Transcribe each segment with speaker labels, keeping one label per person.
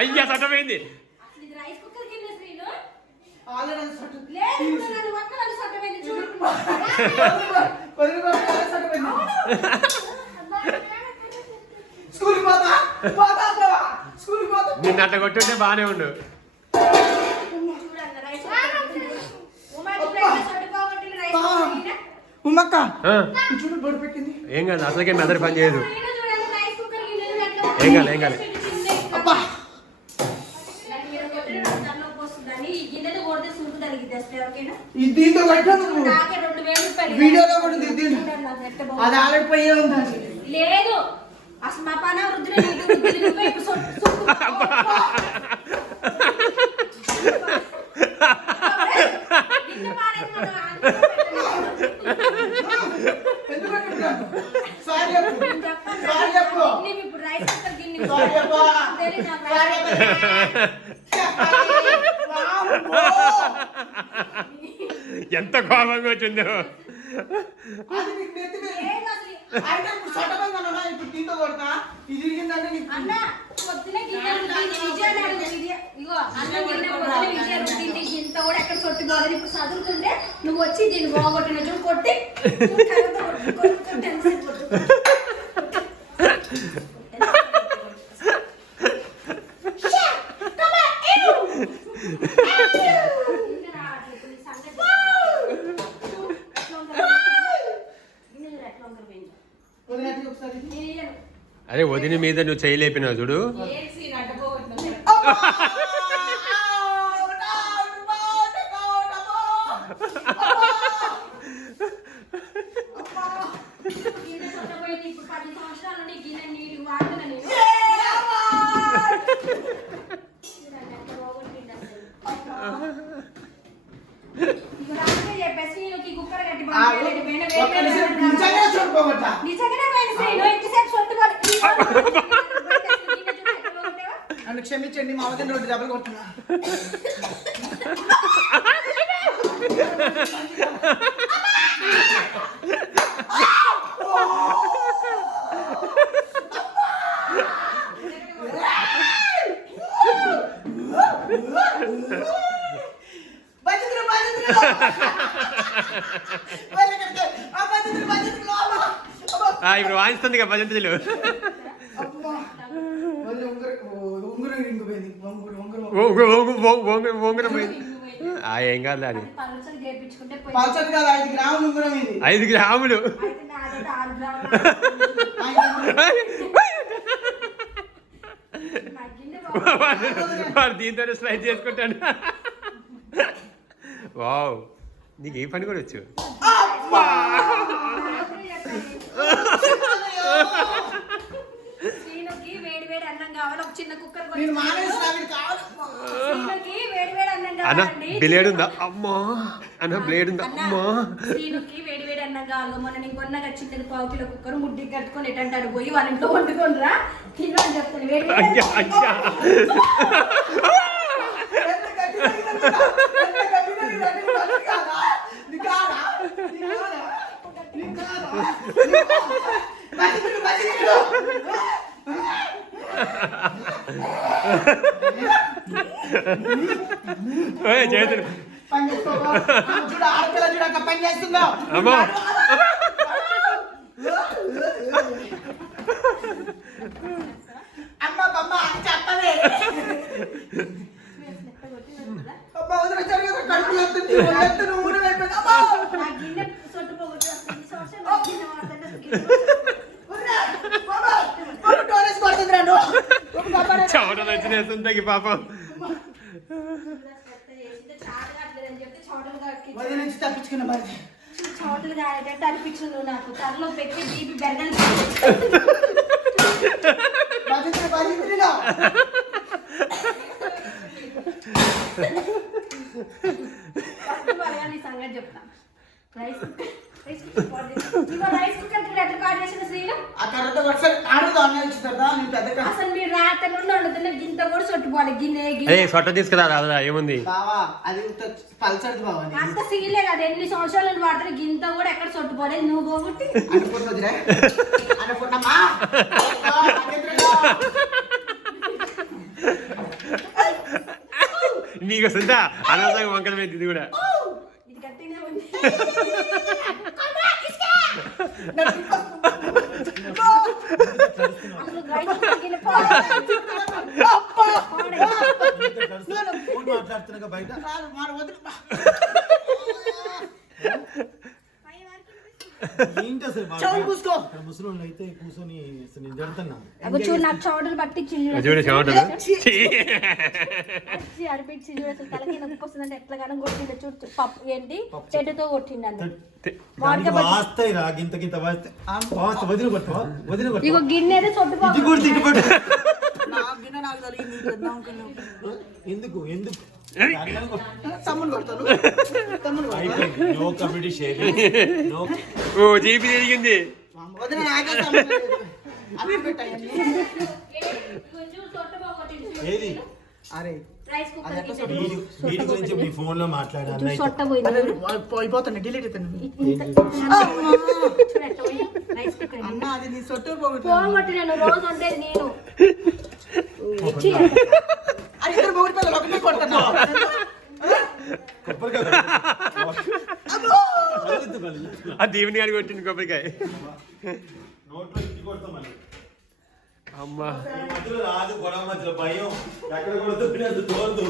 Speaker 1: అయ్యా
Speaker 2: ఇప్పుడు నన్ను పక్కన వాళ్ళు సొట్టమైంది చూడు
Speaker 3: స్కూల్ పోతా పోతా పోవా స్కూల్ పోతా
Speaker 1: నిన్ను అట్లా కొట్టుంటే బాగానే ఉండు
Speaker 2: చూడన్న రైస్ కుక్కర్ ఉమా ప్లేట్ సొట్టు పోగొట్టిన రైస్ కుక్కర్ గిన్నె
Speaker 3: ఉమ్మక్క
Speaker 1: ఆ,
Speaker 3: చూడు బొడి పెట్టింది.
Speaker 1: ఏం కాదు అసలుకే మెదడు పని చేయదు. ఏం కాలే, ఏం కాలే.
Speaker 2: చిన్నది.
Speaker 3: అబ్బా. ఇది దీంతో కట్టాను వీడియోలో కూడా. అది ఉంది.
Speaker 2: లేదు. అసలు మా పన వృద్ధులు వృద్ధులు ఇప్పుడు సొట్టు సొట్టు గిన్నె పాడైంది మనం
Speaker 3: ఎందుకు కట్టుకున్నాను? సారీ చెప్పు.
Speaker 2: నేను చెప్పను.
Speaker 3: సారీ చెప్పు.
Speaker 2: గిన్నె ఇప్పుడు రైస్ కుక్కర్ గిన్నె
Speaker 3: సారీ చెప్పు.
Speaker 2: తెలీదు నాకు
Speaker 3: సారీ
Speaker 2: రైస్
Speaker 3: చెప్పు. వామ్మో.
Speaker 1: ఎంత కోపంగా వచ్చిందో
Speaker 3: అది నీకు నెత్తి మీద.
Speaker 2: లేదు అసలు.
Speaker 3: అయితే ఇప్పుడు సొట్టమని కొన్నానా? ఇప్పుడు దీంతో కొడతా. ఇది ఇరిగిందంటే నీకు-
Speaker 2: అన్న పొద్దున గిన్నె రుద్దింది విజయ నాడు విజయ ఇగో అన్న గిన్నె పొద్దున విజయ రుద్దింది ఇంత కూడా ఎక్కడ ఇప్పుడు చదువుతుంటే నువ్వు వచ్చి దీన్ని బాగొట్టిన చూడు కొట్టు. ఇంకా రావట్లేదు, ఇప్పుడు ఈ సంగతి చెప్తాను. చూడు, ఎట్లా ఉందో. గిన్నె చూడు ఎట్లా ఉందో పోయిందో.
Speaker 3: వదిలేయండి ఒకసారి.
Speaker 2: నేను ఇయ్యను.
Speaker 1: అరే వదిన మీద నువ్వు చేయలేపినావు చూడు
Speaker 2: సంవత్సరాల నుండి గిన్నె వాడుతున్నా నేను. చూడండి, ఎంత బాగుంటుంది అసలు. ఇప్పుడు అందుకే చెప్పా, శ్రీనుకి కుక్కర్ కట్టి
Speaker 3: ఆ,
Speaker 2: పంపించలేదు. పోయిన వేరే
Speaker 3: ఒక్క నిమిషం,
Speaker 2: వేరే
Speaker 3: చూడుకోవద్దా?
Speaker 2: నిజంగానే పోయింది. ఇంతసేపు సొట్టుకోవాలి. బాగుంటాయో.
Speaker 3: నన్ను క్షమించండి మా వదిన రోడ్డు దెబ్బలు కొడుతున్నా. వెళ్ళకండి. ఆ బాధ్యతలు, బాధ్యతలు లోపల. అబ్బా.
Speaker 1: ఆ, ఇప్పుడు వాయిస్తుంది కదా భజంతులు
Speaker 3: ఉంగరం
Speaker 1: పోయింది. ఏం కాదు అది
Speaker 3: ఐదు గ్రాములు.
Speaker 1: వాడు దీంతో స్లైడ్ చేసుకుంటాడు. వావ్. నీకు ఏ పని కూడా వచ్చు?
Speaker 2: శ్రీనుకి వేడి వేడి అన్నం కావాలి ఒక చిన్న కుక్కర్ కొని
Speaker 3: నేను మానేసిన మీరు కావాలి
Speaker 2: శ్రీనుకి వేడి వేడి అన్నం
Speaker 1: అన్న
Speaker 2: కావాలండి
Speaker 1: బ్లేడ్ ఉందా అమ్మా అన్న బ్లేడ్ ఉందా
Speaker 2: అన్న,
Speaker 1: అమ్మా
Speaker 2: శ్రీనుకి వేడి వేడి అన్నం కావాలి మొన్న నేను కొన్నగా చిన్నది పావు కిలో కుక్కర్ ముడ్డి కట్టుకొని ఎటంటాడు పోయి వాళ్ళ ఇంట్లో వండుకొని రా తిను అని చెప్తాను వేడి వేడి
Speaker 1: అయ్యా అయ్యా
Speaker 3: ఎంత గట్టిగా ఇదంతా? ఎంత గట్టిగా ఇదంతా? నీకు గట్టి కాదా? నీకు కాదా? నీకు కాదా? నీకు కాదా? నీకు కాదా? బతికిలు, బతికిలు.
Speaker 1: ఓయ్, చేతులు
Speaker 3: పని చేసుకోవా? ఆ, చూడు ఆడపిల్ల చూడు అక్క పని చేస్తుందో
Speaker 1: అమ్మో.
Speaker 3: అమ్మ బమ్మ అని చెప్పదే అమ్మ వదిన జరగదు కడుపు ఎత్తుంది ఒళ్ళెత్తు నువ్వు ఊరి అయిపోయింది అమ్మా
Speaker 2: నా గిన్నె సొట్టు పోగొట్టి వస్తుంది. ఈ సంవత్సరం నా గిన్నె వాడుతుంటే అసలు గిన్నె
Speaker 3: ఒర్రే, బాబా, బాబా, టోరెస్ పడుతుంది రా నువ్వు. ఒక డబ్బా
Speaker 1: చెమట వచ్చినేస్తుంది పాపం.
Speaker 3: వదిన నుంచి తప్పించుకున్న మరి.
Speaker 2: చోటలు కాలేటట్టు అనిపించింది నువ్వు నాకు. తలలో పెట్టి బీపీ బెరగలు సంగతి చెప్తా
Speaker 1: సొట్ట తీసుకురా ఏముంది?
Speaker 3: అది.
Speaker 2: అంత సీలే కదా ఎన్ని సంవత్సరాలు వాడుతున్న గింత కూడా ఎక్కడ చుట్టుపోలేదు నువ్వు పోగొట్టి?
Speaker 1: నీకు వస్తుందా? అనవసరంగా వంకల మీద ఇది కూడా.
Speaker 4: మాట్లాడుతున్నా బయట ఏంటి అసలు
Speaker 3: చెవులు మూసుకో.
Speaker 4: ఇక్కడ ముసలోళ్ళు అయితే కూర్చొని అసలు నేను జరుగుతున్నా
Speaker 2: అగో చూడు నాకు చౌడలు పట్టించింది
Speaker 1: చూడు. చెమటలు
Speaker 2: అసలు తలకి నొప్పి వస్తుందంటే ఎట్లాగానో కొట్టిండు చూడు పప్పు ఏంటి? చెట్టుతో కొట్టిండు
Speaker 4: దానికి వాస్తాయి రా గింత గింత వాస్తే.
Speaker 2: ఇగో గిన్నె ఏదో
Speaker 4: ఇది
Speaker 2: చుట్టుపక్కల
Speaker 4: కూడా తిట్టుబడి
Speaker 3: నాకు గిన్నె నాకు తగిలింది, నీకు పెద్ద అంకుల్.
Speaker 4: ఎందుకు? ఎందుకు?
Speaker 1: ఓ జీపీ
Speaker 3: పెట్టాయండి
Speaker 4: ఏది?
Speaker 3: అరే.
Speaker 4: వీడి గురించి మీ
Speaker 3: ఫోన్లో పోయిపోతాను డిలీట్ అవుతాను అది నీ సొట్టు పోగొట్టు
Speaker 2: నేను. రోజు నేను ఇచ్చి
Speaker 3: అది ఇద్దరు పోగొట్టు పిల్లలు ఒకటే కొడతాను
Speaker 4: కొబ్బరికాయ అరవద్దు మళ్ళీ.
Speaker 1: ఆ దేవుని గారికి కొట్టింది కొబ్బరికాయ. అమ్మా.
Speaker 4: రాదు గొడవ మధ్యలో భయం ఎక్కడ తోలదు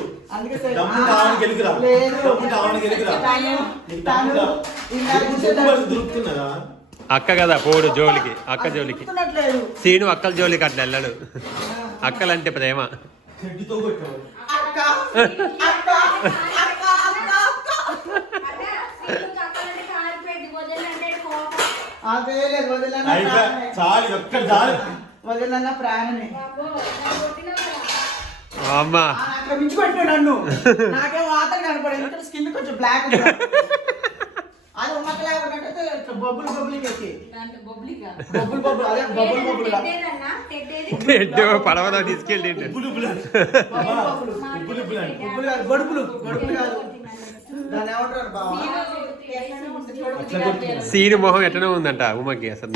Speaker 4: దొరుకుతున్నదా
Speaker 1: అక్క కదా పోడు జోలికి అక్క జోలికి. సీను అక్కల జోలికి అట్లా వెళ్ళాడు. అక్కలంటే ప్రేమ.
Speaker 3: వదిలన్న ప్రాణమే.
Speaker 1: అమ్మా.
Speaker 3: నన్ను. నాకేం వాత కనపడేది. ఇక్కడ స్కిన్ కొంచెం బ్లాక్ బొబ్బులు బొబ్బులు. బొబ్బులు. బొబ్బులు అదే బొబ్బులు
Speaker 1: పడవలో
Speaker 3: కాదు గొడుపులు. గొడుపులు కాదు. దాన్ని ఏమంటారు బావ?
Speaker 4: అట్లా కొట్టుకున్నావు.
Speaker 1: సీను మొహం ఎట్టనో ఉందంట ఉమ్మకి అసలు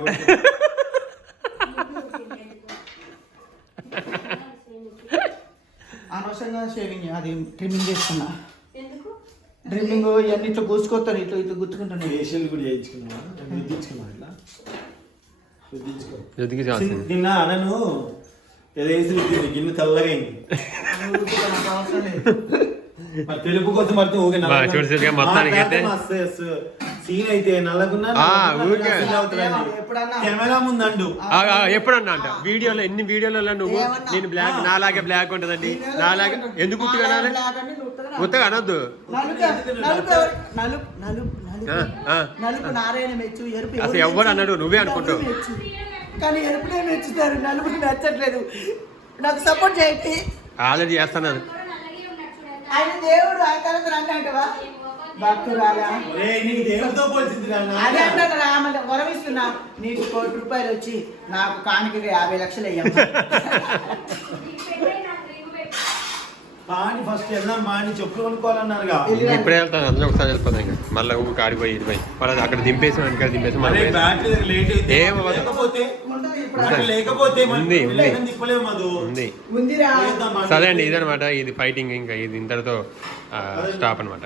Speaker 4: కొట్టు.
Speaker 3: అనవసరంగా షేవింగ్ అది ట్రిమ్మింగ్ చేసుకున్నా ట్రిమ్మింగ్ ఇవన్నీ ఇట్లా కూసుకొస్తాను ఇట్లా ఇట్లా గుర్తుకుంటాను
Speaker 4: ఫేషియల్ కూడా రుద్దించుకున్నా ఇట్లా? రుద్దించుకో నిన్న అనను ఏదేసి రుద్దింది గిన్నె తెల్లగా అయింది. తెలుపు కోసం ఊగే
Speaker 1: చూడు చూడుగా మొత్తానికి అయితే-
Speaker 4: సీన్ అయితే నల్లగున్నా కెమెరా ముందండు.
Speaker 1: ఎప్పుడన్నా అంట. వీడియోలో ఎన్ని వీడియోలలో నువ్వు? నేను బ్లాక్ నాలాగే బ్లాక్ ఉంటదండి. నాలాగే. ఎందుకు అనాలి? ఉత్తగా అనొద్దు. అసలు
Speaker 3: ఎవరు?
Speaker 1: అన్నాడు, నువ్వే అనుకుంటావు.
Speaker 3: కానీ ఎరుపునే మెచ్చుతారు. నలుపుని మెచ్చట్లేదు నాకు సపోర్ట్ చేయండి.
Speaker 1: ఆల్రెడీ చేస్తున్నాను.
Speaker 3: ఆయన దేవుడు ఆ రండి అంటవా? భక్తురాలా?
Speaker 4: నీకు దేవుడితో పోల్చింది.
Speaker 3: అదే అంటారు రామని వరమిస్తున్నా. నీకు కోటి రూపాయలు వచ్చి నాకు కానుకగా యాభై లక్షలు అయ్యమ్మా.
Speaker 4: మాని ఫస్ట్ వెళ్దాం మాని చెప్పులు కొనుక్కోవాలన్నారుగా.
Speaker 1: ఇప్పుడే వెళ్తాను అందులో ఒకసారి వెళ్ళిపోతాం ఇంకా. మళ్ళీ ఊరు కాడికి పోయి ఇది పోయి. మళ్ళీ అక్కడ దింపేసి వెనకాల దింపేసి మళ్ళీ.
Speaker 4: బ్యాటరీ లేట్ అయితే. లేకపోతే లేకపోతే
Speaker 1: ఉంది, ఉంది. సరే అండి ఇదనమాట ఇది ఫైటింగ్ ఇంకా ఇది ఇంతటితో స్టాప్ అనమాట